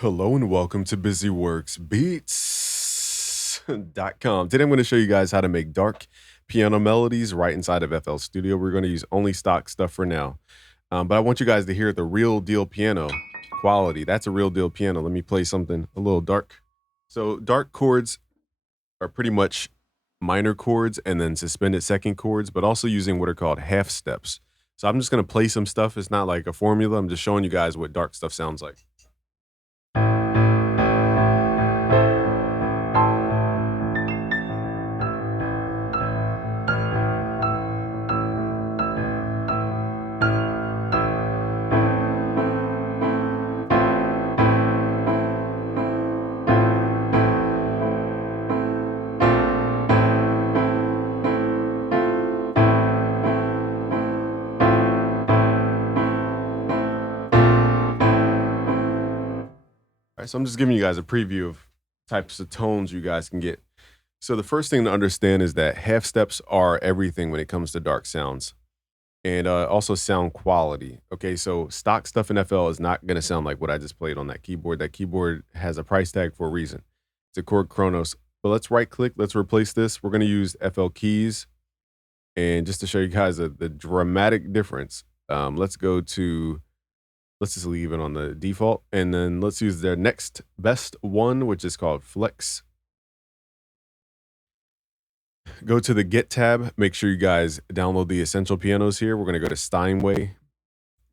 Hello and welcome to BusyWorksBeats.com. Today I'm going to show you guys how to make dark piano melodies right inside of FL Studio. We're going to use only stock stuff for now. But I want you guys to hear the real deal piano quality. That's a real deal piano. Let me play something a little dark. So dark chords are pretty much minor chords and then suspended second chords, but also using what are called half steps. So I'm just going to play some stuff. It's not like a formula. I'm just showing you guys what dark stuff sounds like. All right, so I'm just giving you guys a preview of types of tones you guys can get. So the first thing to understand is that half steps are everything when it comes to dark sounds and also sound quality. Okay, so stock stuff in FL is not going to sound like what I just played on that keyboard. That keyboard has a price tag for a reason. It's a chord Kronos. But let's right click. Let's replace this. We're going to use FL keys. And just to show you guys the dramatic difference, let's just leave it on the default. And then let's use their next best one, which is called Flex. Go to the Get tab. Make sure you guys download the essential pianos here. We're going to go to Steinway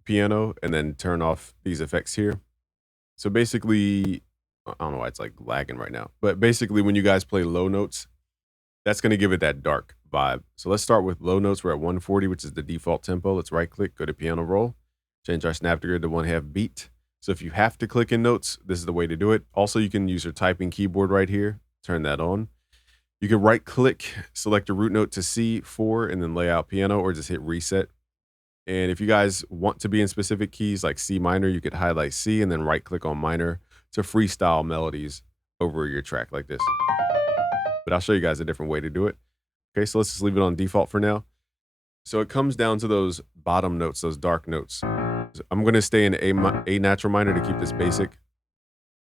piano and then turn off these effects here. So basically, I don't know why it's like lagging right now, but basically when you guys play low notes, that's going to give it that dark vibe. So let's start with low notes. We're at 140, which is the default tempo. Let's right click, go to piano roll, change our snap to grid to 1/2 beat. So if you have to click in notes, this is the way to do it. Also, you can use your typing keyboard right here. Turn that on. You can right click, select a root note to C4 and then lay out piano or just hit reset. And if you guys want to be in specific keys like C minor, you could highlight C and then right click on minor to freestyle melodies over your track like this. But I'll show you guys a different way to do it. Okay, so let's just leave it on default for now. So it comes down to those bottom notes, those dark notes. So I'm going to stay in A natural minor to keep this basic.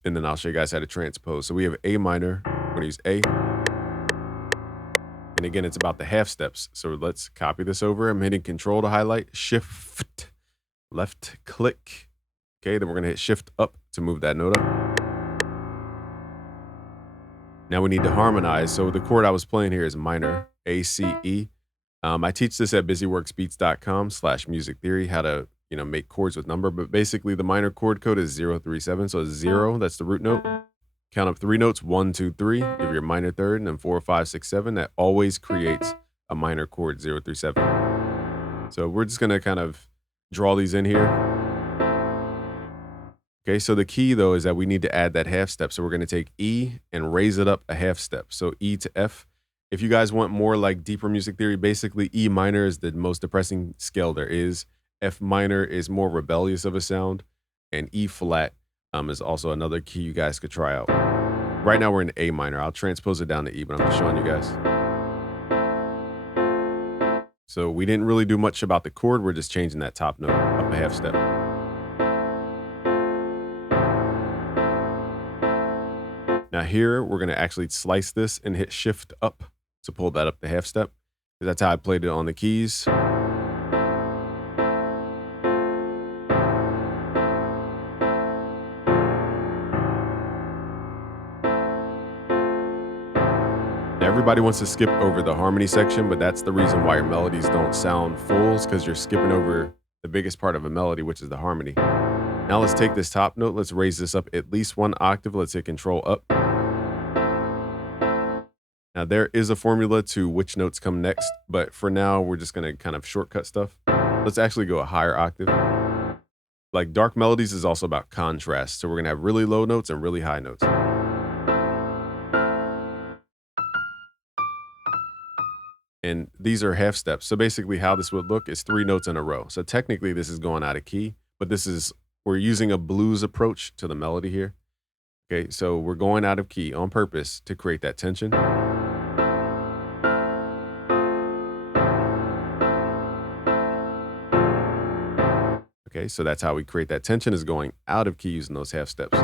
And then I'll show you guys how to transpose. So we have A minor. We're going to use A. And again, it's about the half steps. So let's copy this over. I'm hitting Control to highlight, Shift, left click. Okay, then we're going to hit Shift up to move that note up. Now we need to harmonize. So the chord I was playing here is minor, A, C, E. I teach this at busyworksbeats.com/music theory, how to make chords with number. But basically, the minor chord code is 037. So it's 0, that's the root note. Count up 3 notes, 1, 2, 3. Give your minor third, and then 4, 5, 6, 7. That always creates a minor chord 037. So we're just gonna kind of draw these in here. Okay, so the key though is that we need to add that half step. So we're gonna take E and raise it up a half step. So E to F. If you guys want more like deeper music theory, basically E minor is the most depressing scale there is. F minor is more rebellious of a sound, and E flat is also another key you guys could try out. Right now we're in A minor. I'll transpose it down to E, but I'm just showing you guys. So we didn't really do much about the chord. We're just changing that top note up a half step. Now here, we're going to actually slice this and hit Shift up to pull that up the half step. That's how I played it on the keys. Everybody wants to skip over the harmony section, but that's the reason why your melodies don't sound full, is because you're skipping over the biggest part of a melody, which is the harmony. Now let's take this top note. Let's raise this up at least 1 octave. Let's hit Control up. Now there is a formula to which notes come next, but for now, we're just going to kind of shortcut stuff. Let's actually go a higher octave. Like dark melodies is also about contrast. So we're going to have really low notes and really high notes. And these are half steps. So basically how this would look is 3 notes in a row. So technically this is going out of key, but we're using a blues approach to the melody here. Okay, so we're going out of key on purpose to create that tension. Okay, so that's how we create that tension, is going out of key using those half steps.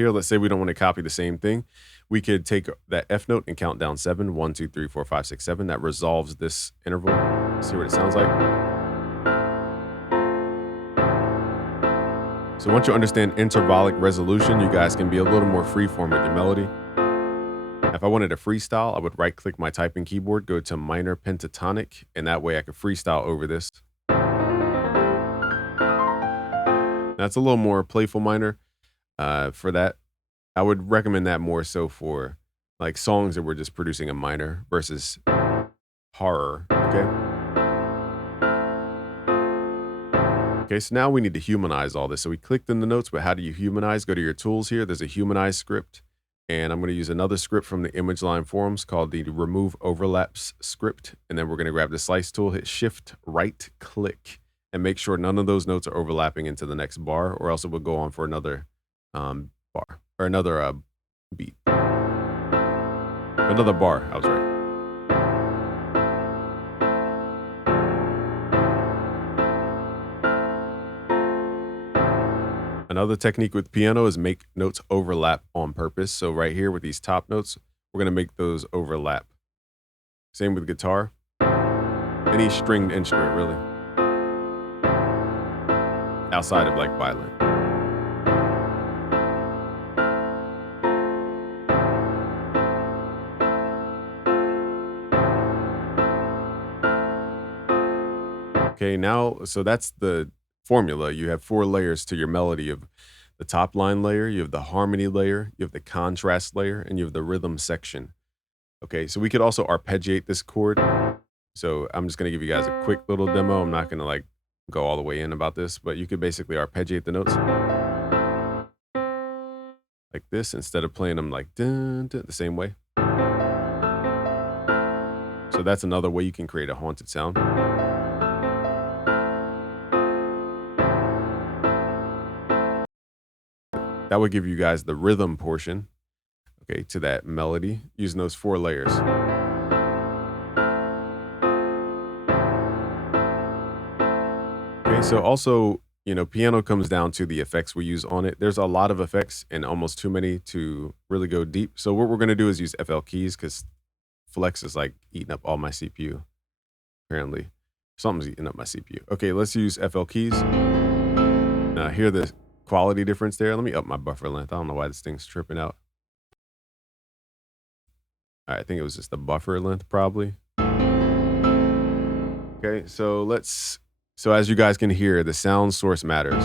here, let's say we don't want to copy the same thing. We could take that F note and count down 7. 1, 2, 3, 4, 5, 6, 7. That resolves this interval. See what it sounds like. So once you understand intervallic resolution, you guys can be a little more freeform with your melody. If I wanted a freestyle, I would right-click my typing keyboard, go to minor pentatonic, and that way I could freestyle over this. That's a little more playful minor for that. I would recommend that more so for like songs that we're just producing a minor versus horror, okay? Okay, so now we need to humanize all this. So we clicked in the notes, but how do you humanize? Go to your tools here. There's a humanize script. And I'm going to use another script from the image line forums called the remove overlaps script. And then we're going to grab the slice tool, hit shift right click, and make sure none of those notes are overlapping into the next bar, or else it will go on for another bar or another beat. Another bar, I was right. Another technique with piano is make notes overlap on purpose. So right here with these top notes, we're gonna make those overlap. Same with guitar. Any stringed instrument, really. Outside of like violin. Okay, now, so that's the formula. You have 4 layers to your melody of the top line layer, you have the harmony layer, you have the contrast layer, and you have the rhythm section. Okay, so we could also arpeggiate this chord. So I'm just gonna give you guys a quick little demo. I'm not gonna like go all the way in about this, but you could basically arpeggiate the notes like this instead of playing them like dun, dun, the same way. So that's another way you can create a haunted sound. That would give you guys the rhythm portion, okay, to that melody using those 4 layers. Okay, so also, you know, piano comes down to the effects we use on it. There's a lot of effects and almost too many to really go deep. So what we're going to do is use FL keys because Flex is like eating up all my CPU. Apparently, something's eating up my CPU. Okay, let's use FL keys. Now, hear the quality difference there. Let me up my buffer length. I don't know why this thing's tripping out. All right, I think it was just the buffer length probably. Okay, so as you guys can hear, the sound source matters.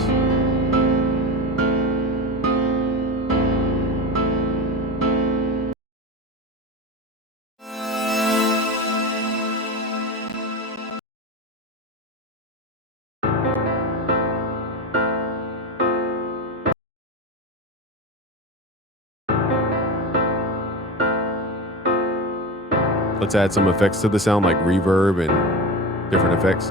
Let's add some effects to the sound like reverb and different effects.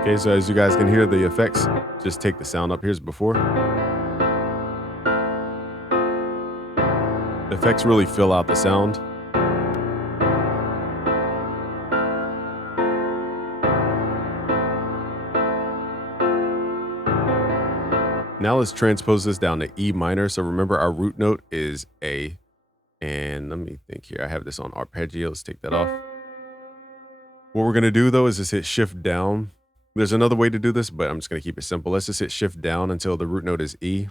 Okay, so as you guys can hear the effects, just take the sound up here as before. The effects really fill out the sound. Now let's transpose this down to E minor. So remember our root note is A. And let me think here. I have this on arpeggio. Let's take that off. What we're going to do though is just hit shift down. There's another way to do this, but I'm just going to keep it simple. Let's just hit shift down until the root note is E.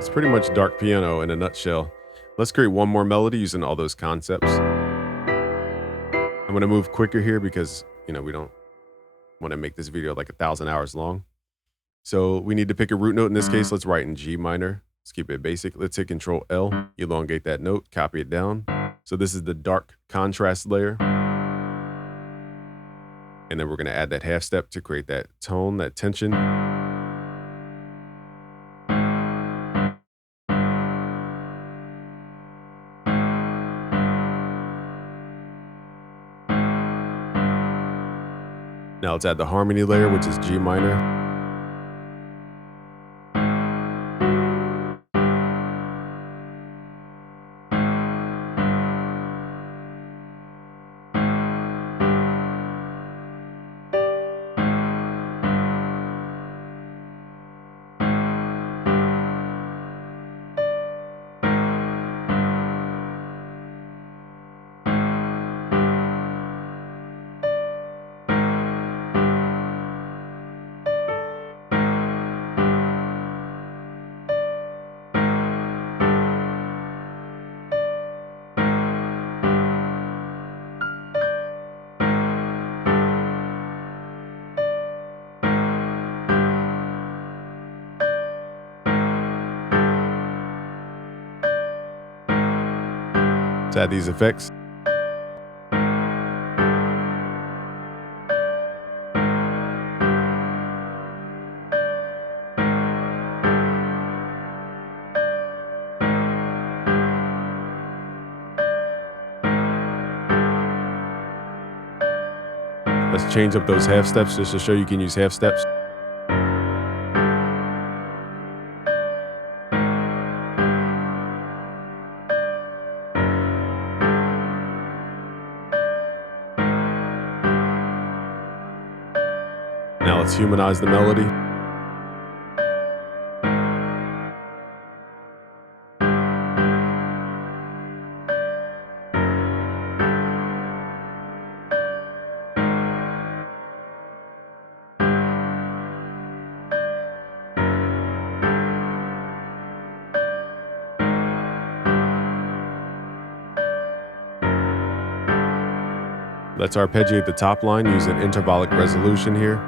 That's pretty much dark piano in a nutshell. Let's create one more melody using all those concepts. I'm gonna move quicker here because, we don't want to make this video like 1,000 hours long. So we need to pick a root note. In this case, let's write in G minor. Let's keep it basic. Let's hit Control L, elongate that note, copy it down. So this is the dark contrast layer. And then we're gonna add that half step to create that tone, that tension. Now let's add the harmony layer, which is G minor. Let's add these effects. Let's change up those half steps just to show you can use half steps. Now let's humanize the melody. Let's arpeggiate the top line using intervallic resolution here.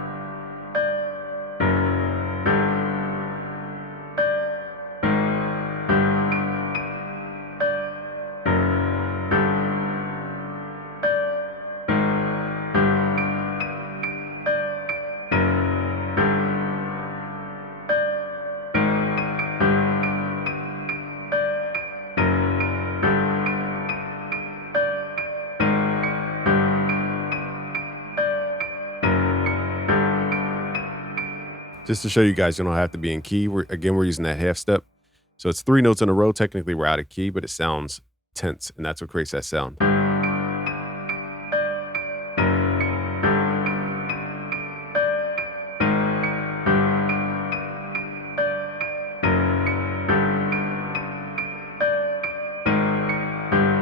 Just to show you guys, you don't have to be in key. We're using that half step. So it's 3 notes in a row. Technically, we're out of key, but it sounds tense, and that's what creates that sound.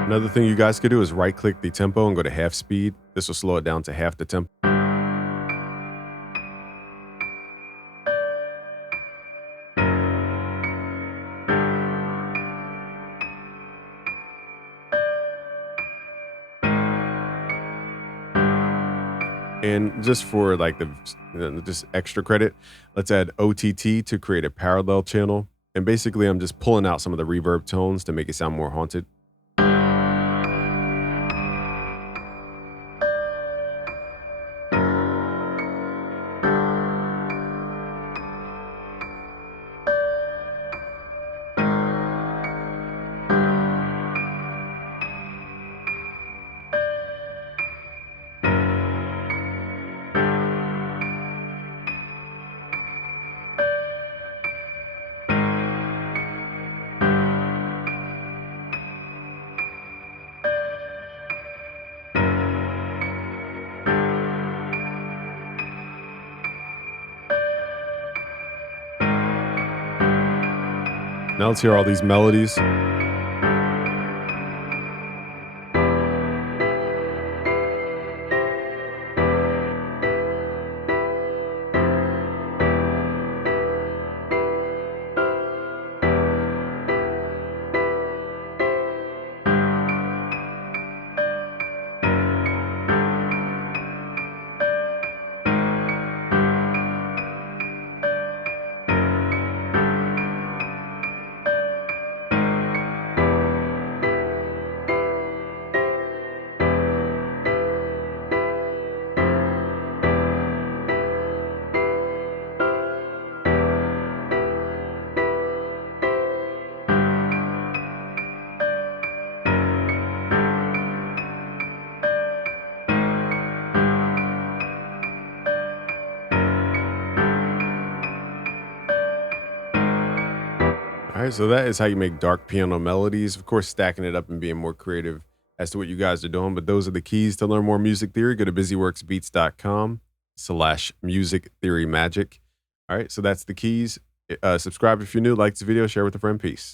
Another thing you guys could do is right-click the tempo and go to half speed. This will slow it down to half the tempo. And just for like just extra credit, let's add OTT to create a parallel channel. And basically, I'm just pulling out some of the reverb tones to make it sound more haunted. Now let's hear all these melodies. All right, so that is how you make dark piano melodies. Of course, stacking it up and being more creative as to what you guys are doing. But those are the keys to learn more music theory. Go to busyworksbeats.com/music theory magic. All right, so that's the keys. Subscribe if you're new, like this video, share with a friend. Peace.